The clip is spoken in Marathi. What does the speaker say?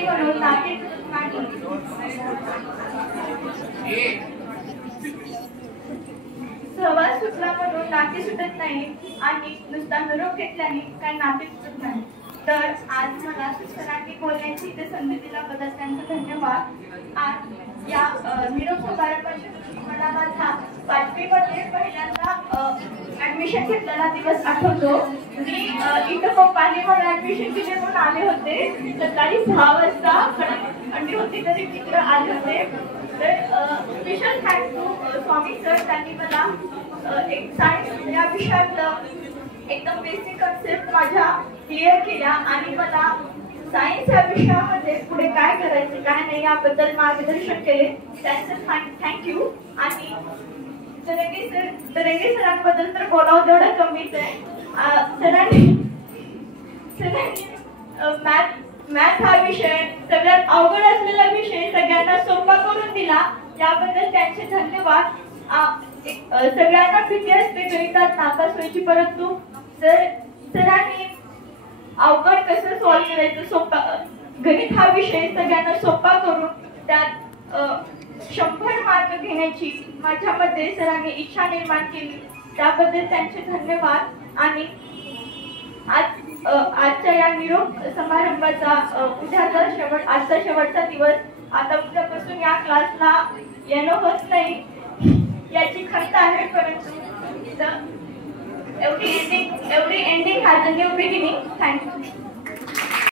सुटली म्हणून नाती तुटत नाही. सहवास सुटला म्हणून नाती सुटत नाही आणि नुसता निरोप घेतल्याने काही नाती सुटत नाही. तर आज मला सरांनी बोलण्याची इथे संधी दिल्याबद्दल त्यांचा धन्यवाद. आज या निरोप समारंभाच्या मला माझा 5वी मध्ये पहिल्यांदा ऍडमिशन घेतलेला दिवस आठवतो. मी इथं पप्पाने मला ऍडमिशन केले म्हणून आले होते. सकाळी 6 वाजता थंडी होती तरी मित्र आले होते. तर special thanks to Swami sir. त्यांनी मला एक सायन्स या विषयातलं एकदम बेसिक कन्सेप्ट माझ्या क्लिअर केल्या आणि मला सायन्स या विषयामध्ये पुढे काय करायचे काय नाही याबद्दल मार्गदर्शन केले. त्यांचं थँक्यू. आणि तरंगे सरांबद्दल तर बोलावं तेवढं कमीच आहे. सरांनी मॅथ हा विषय सगळ्यात अवघड असलेला विषय सगळ्यांना सोपा करून दिला. याबद्दल त्यांचे धन्यवाद. सगळ्यांना भीती असते गणितात नापास व्हायची, परंतु सरांनी अवघड कसं सॉल्व्ह करायचं सोपा गणित हा विषय सगळ्यांना सोपा करून त्यात 100 मार्क घेण्याची माझ्यामध्ये सरांनी इच्छा निर्माण केली. त्याबद्दल त्यांचे धन्यवाद. आणि आजच्या या निरोप समारंभाचा आजचा शेवटचा दिवस. आता उद्यापासून या क्लासला येणं होत नाही याची खंत आहे, परंतु एवढी ending has a new beginning. Thank you.